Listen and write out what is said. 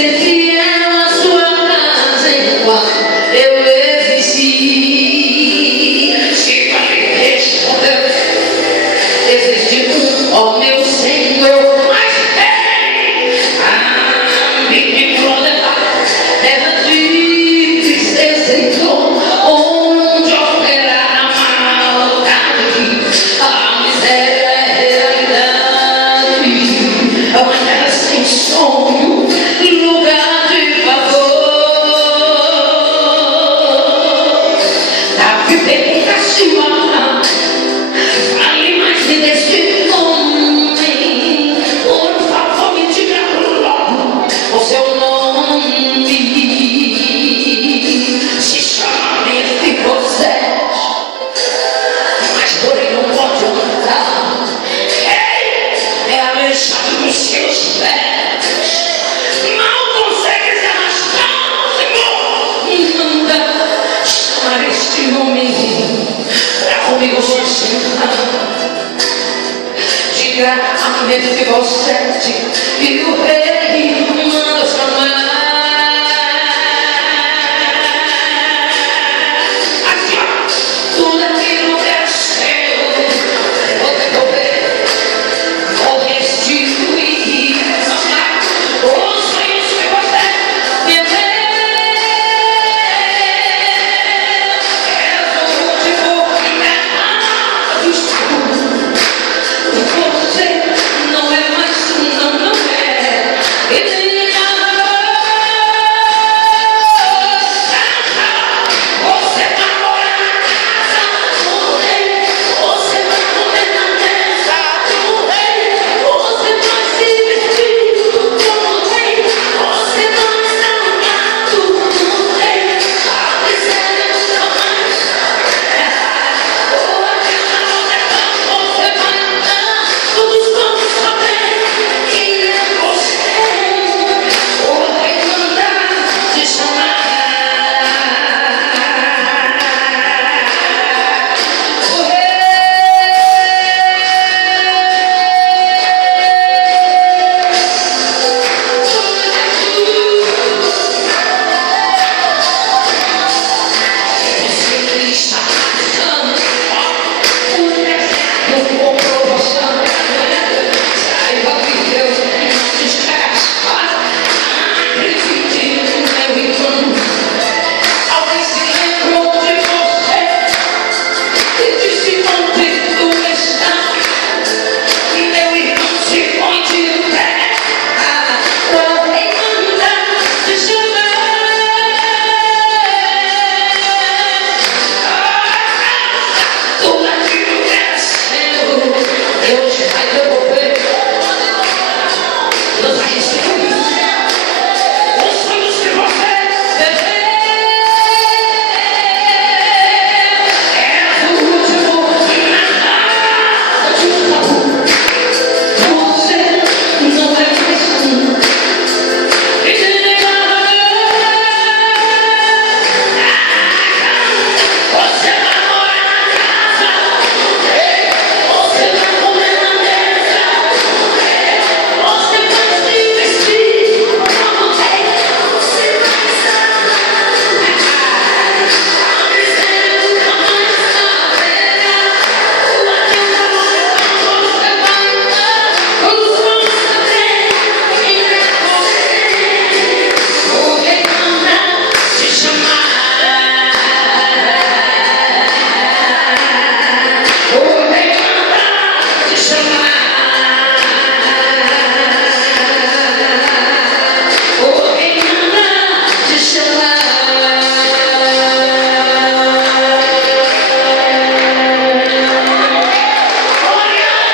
ser fiel à sua casa enquanto eu existir. Se vai responder, existe ó meu Senhor, mas tem a me proteger, terra de tristeza e dor, onde operar a maldade, a miséria é realidade, é uma terra sem sonho, lugar de pavor, a viver com cachimba, ali mais de deste homem, por favor me diga logo o seu nome. Se chama Mefibosete, mas porém não pode andar. É aleijado dos seus pés, mal consegue se arrastar, Senhor. Manda chamar este homem pra comigo se sentar. Diga a Mefibosete e o rei